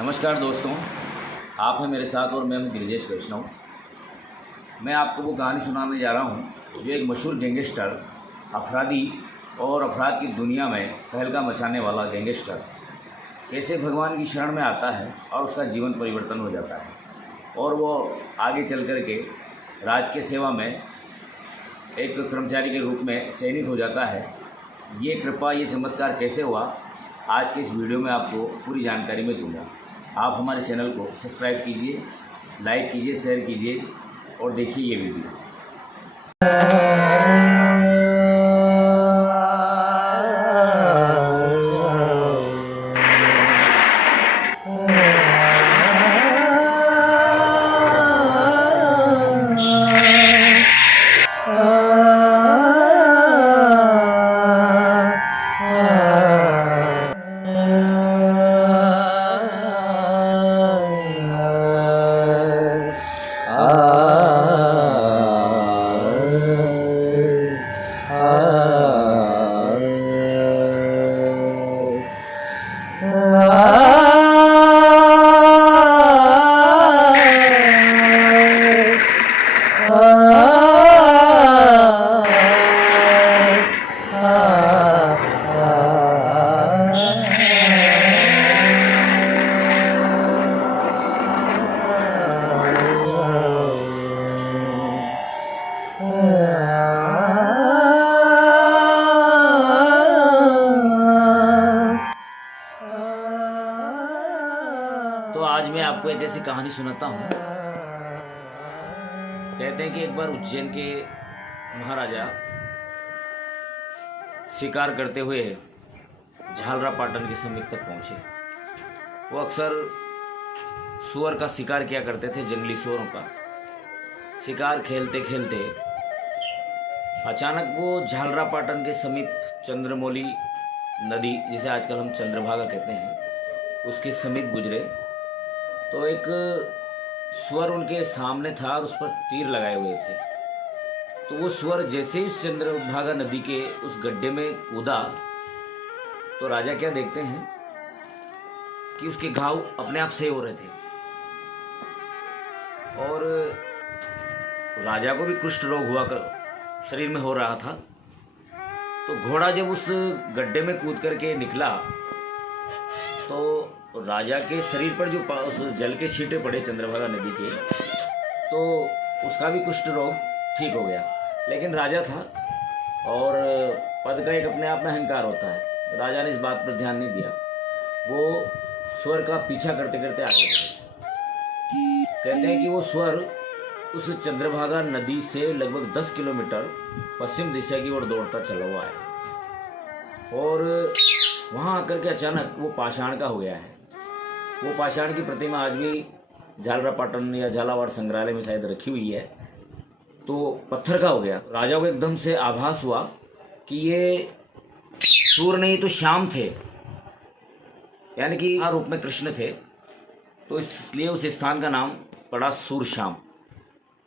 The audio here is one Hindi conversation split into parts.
नमस्कार दोस्तों, आप हैं मेरे साथ और मैं हूं गिरिजेश वैष्णव। मैं आपको वो कहानी सुनाने जा रहा हूं जो एक मशहूर गैंगस्टर, अपराधी और अपराध की दुनिया में तहलका मचाने वाला गैंगस्टर कैसे भगवान की शरण में आता है और उसका जीवन परिवर्तन हो जाता है और वो आगे चल कर के राज के सेवा में एक कर्मचारी के रूप में चयनित हो जाता है। ये कृपा, ये चमत्कार कैसे हुआ, आज के इस वीडियो में आपको पूरी जानकारी मैं दूंगा। आप हमारे चैनल को सब्सक्राइब कीजिए, लाइक कीजिए, शेयर कीजिए और देखिए ये वीडियो। तो आज मैं आपको एक ऐसी कहानी सुनाता हूँ। कहते हैं कि एक बार उज्जैन के महाराजा शिकार करते हुए झालरापाटन के समीप तक पहुँचे। वो अक्सर सुअर का शिकार किया करते थे, जंगली सुअरों का शिकार खेलते खेलते अचानक वो झालरापाटन के समीप चंद्रमौली नदी, जिसे आजकल हम चंद्रभागा कहते हैं, उसके समीप गुजरे तो एक सुअर उनके सामने था और उस पर तीर लगाए हुए थे। तो वो सुअर जैसे ही उस चंद्रभागा नदी के उस गड्ढे में कूदा तो राजा क्या देखते हैं कि उसके घाव अपने आप सही हो रहे थे और राजा को भी कुष्ठ रोग हुआ कर शरीर में हो रहा था। तो घोड़ा जब उस गड्ढे में कूद करके निकला तो राजा के शरीर पर जो उस जल के छींटे पड़े चंद्रभागा नदी के, तो उसका भी कुष्ठ रोग ठीक हो गया। लेकिन राजा था और पद का एक अपने आप में अहंकार होता है। राजा ने इस बात पर ध्यान नहीं दिया, वो स्वर का पीछा करते करते आगे बढ़े। कहते हैं कि वो स्वर उस चंद्रभागा नदी से लगभग 10 किलोमीटर पश्चिम दिशा की ओर दौड़ता चला हुआ है और वहाँ आकर के अचानक वो पाषाण का हो गया है। वो पाषाण की प्रतिमा आज भी झालरापाटन या झालावाड़ संग्रहालय में शायद रखी हुई है। तो पत्थर का हो गया। राजा को एकदम से आभास हुआ कि ये सूर्य नहीं तो श्याम थे, यानी कि हर रूप में कृष्ण थे। तो इसलिए उस स्थान का नाम पड़ा सूरश्याम।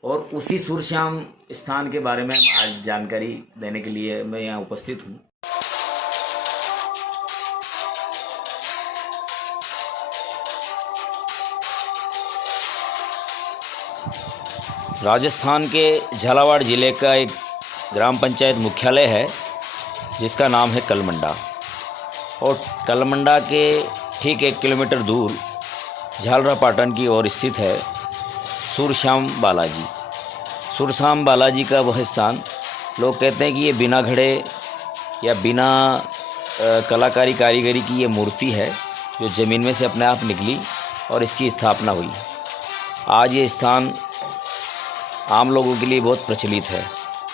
और उसी सूरश्याम स्थान के बारे में आज जानकारी देने के लिए मैं यहाँ उपस्थित हूँ। राजस्थान के झालावाड़ ज़िले का एक ग्राम पंचायत मुख्यालय है जिसका नाम है कलमंडा। और कलमंडा के ठीक 1 किलोमीटर दूर झालरापाटन की ओर स्थित है सूरश्याम बालाजी। सूरश्याम बालाजी का वह स्थान, लोग कहते हैं कि ये बिना घड़े या बिना कलाकारी कारीगरी की ये मूर्ति है जो ज़मीन में से अपने आप निकली और इसकी स्थापना हुई। आज ये स्थान आम लोगों के लिए बहुत प्रचलित है।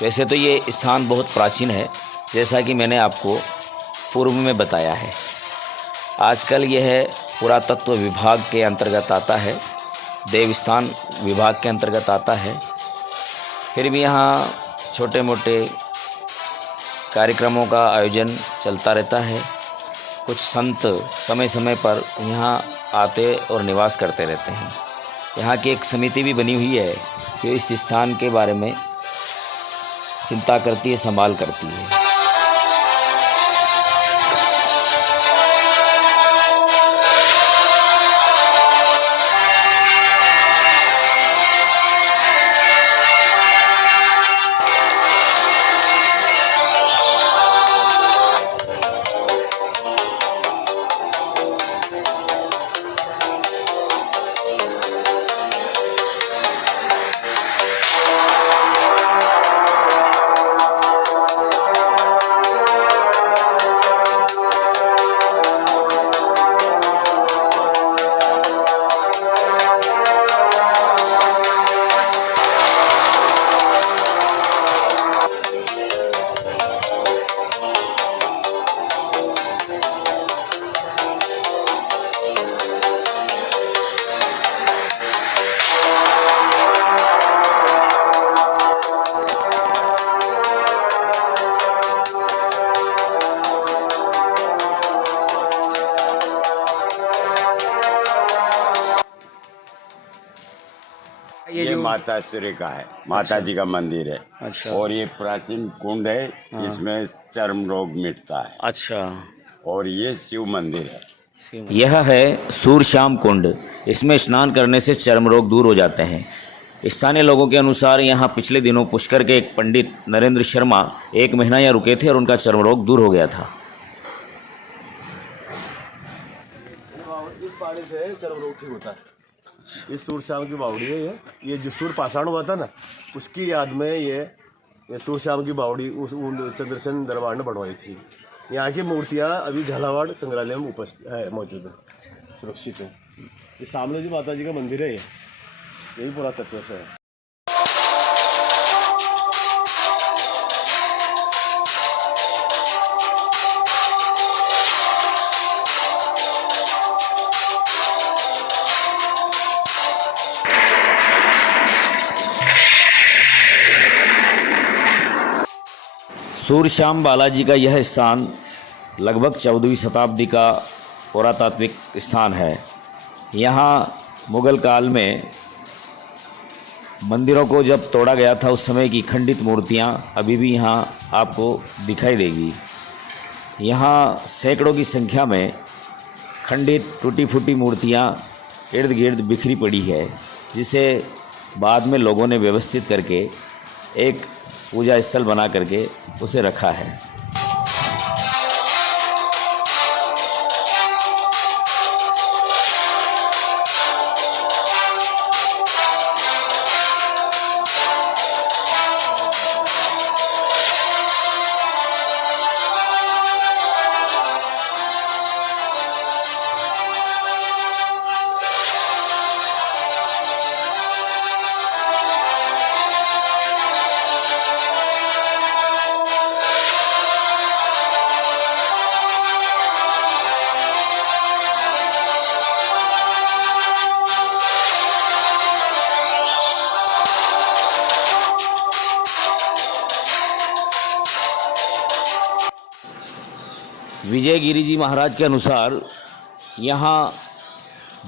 वैसे तो ये स्थान बहुत प्राचीन है, जैसा कि मैंने आपको पूर्व में बताया है। आजकल यह पुरातत्व विभाग के अंतर्गत आता है, देवस्थान विभाग के अंतर्गत आता है। फिर भी यहाँ छोटे मोटे कार्यक्रमों का आयोजन चलता रहता है। कुछ संत समय समय पर यहाँ आते और निवास करते रहते हैं। यहाँ की एक समिति भी बनी हुई है जो इस स्थान के बारे में चिंता करती है, संभाल करती है। ये माता श्री का है, माता जी का मंदिर है। अच्छा। और ये प्राचीन कुंड है, इसमें चर्म रोग मिटता है। अच्छा। और ये शिव मंदिर है। यह है सूरश्याम कुंड। इसमें स्नान करने से चर्म रोग दूर हो जाते हैं। स्थानीय लोगों के अनुसार यहाँ पिछले दिनों पुष्कर के एक पंडित नरेंद्र शर्मा 1 महीना यहाँ रुके थे और उनका चर्म रोग दूर हो गया था। इस पानी से चर्म रोग ठीक होता है। इस सूरश्याम की बावड़ी है ये जो सूर्य पाषाण हुआ था ना, उसकी याद में ये सूरश्याम की बावड़ी उस चंद्रसेन दरबार ने बनवाई थी। यहाँ की मूर्तियाँ अभी झालावाड़ संग्रहालय में उपस्थित है, मौजूद है, सुरक्षित है। ये सामने जो माता जी का मंदिर है, ये भी पुरातत्व से है। सूरश्याम बालाजी का यह स्थान लगभग 14वीं शताब्दी का पुरातात्विक स्थान है। यहाँ मुगल काल में मंदिरों को जब तोड़ा गया था उस समय की खंडित मूर्तियाँ अभी भी यहाँ आपको दिखाई देगी। यहाँ सैकड़ों की संख्या में खंडित टूटी फूटी मूर्तियाँ इर्द गिर्द बिखरी पड़ी है, जिसे बाद में लोगों ने व्यवस्थित करके एक पूजा स्थल बना करके उसे रखा है। विजयगिरी जी महाराज के अनुसार यहाँ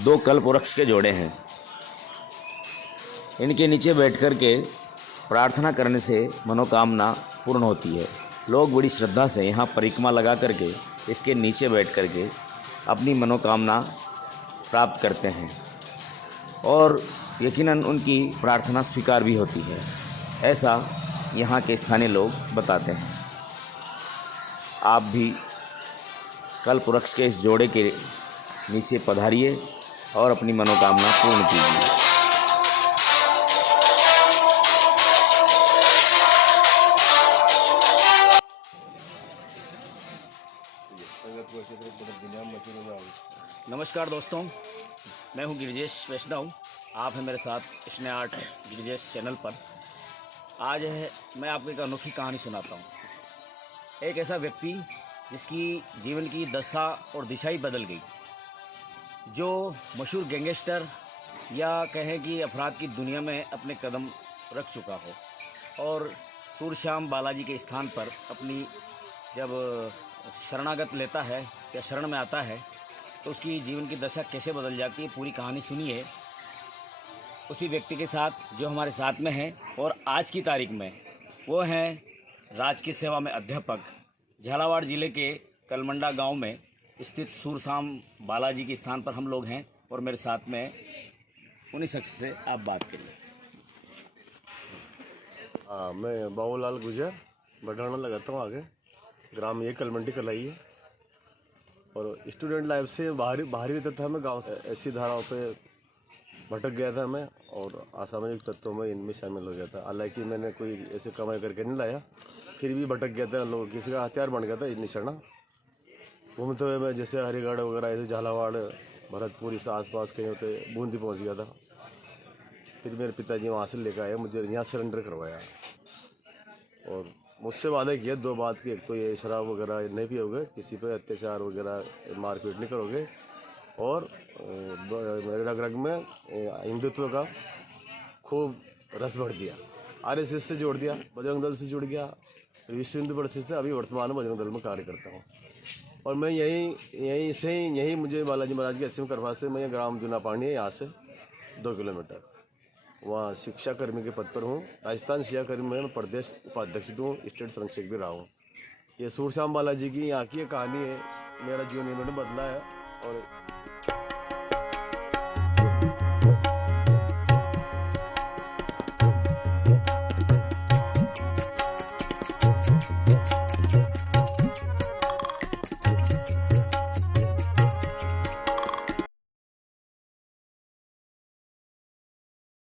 2 कल्प वृक्ष के जोड़े हैं। इनके नीचे बैठ कर के प्रार्थना करने से मनोकामना पूर्ण होती है। लोग बड़ी श्रद्धा से यहाँ परिक्रमा लगा करके इसके नीचे बैठ कर के अपनी मनोकामना प्राप्त करते हैं और यकीनन उनकी प्रार्थना स्वीकार भी होती है, ऐसा यहाँ के स्थानीय लोग बताते हैं। आप भी कल्प वृक्ष के इस जोड़े के नीचे पधारिए और अपनी मनोकामना पूर्ण कीजिए। नमस्कार दोस्तों, मैं हूं गिरिजेश वैष्णव। आप हैं मेरे साथ स्नेह आर्ट गिरिजेश चैनल पर। आज मैं आपको एक अनोखी कहानी सुनाता हूं। एक ऐसा व्यक्ति जिसकी जीवन की दशा और दिशा ही बदल गई, जो मशहूर गैंगस्टर या कहें कि अपराध की दुनिया में अपने कदम रख चुका हो और सूरश्याम बालाजी के स्थान पर अपनी जब शरणागत लेता है या शरण में आता है तो उसकी जीवन की दशा कैसे बदल जाती है, पूरी कहानी सुनिए उसी व्यक्ति के साथ जो हमारे साथ में है। और आज की तारीख में वो हैं राजकीय सेवा में अध्यापक, झालावाड़ ज़िले के कलमंडा गांव में स्थित सूरश्याम बालाजी के स्थान पर हम लोग हैं और मेरे साथ में उन्हीं शख्स से आप बात करिए। हाँ, मैं बाबूलाल गुजर बढ़ाना लगाता हूँ। आगे ग्राम ये कलमंडी कलाई है और स्टूडेंट लाइफ से बाहरी रहता था। मैं गांव से ऐसी धाराओं पे भटक गया था मैं और असामाजिक तत्वों में इनमें शामिल हो गया था। हालांकि मैंने कोई ऐसे कमाई करके नहीं लाया, फिर भी भटक गया था। लोग किसी का हथियार बन गया था निशाना। घूमते हुए मैं जैसे हरिगढ़ वगैरह ऐसे झालावाड़ भरतपुर इस आसपास कहीं होते बूंदी पहुंच गया था। फिर मेरे पिताजी वहाँ से लेकर आए, मुझे यहाँ सरेंडर करवाया और मुझसे वादा किया 2 बात की। एक तो ये शराब वगैरह नहीं पियोगे, किसी पे अत्याचार वगैरह मारपीट नहीं करोगे और मेरे रग रग में हिंदुत्व का खूब रस भर दिया। आरएसएस से जोड़ दिया, बजरंग दल से जुड़ गया, विश्व हिंदू परिषद से अभी वर्तमान में बजरंग दल में कार्य करता हूँ। और मैं यहीं मुझे बालाजी महाराज की अस्सी करवा से मैं ग्राम जूना पानी है, यहाँ से 2 किलोमीटर वहाँ शिक्षा कर्मी के पद पर हूँ। राजस्थान शिक्षा कर्मी में मैं प्रदेश उपाध्यक्ष भी हूँ, स्टेट संरक्षक भी रहा हूँ। ये सूरश्याम बालाजी की यहाँ की ये कहानी है। मेरा जीवन इन्होंने बदला है और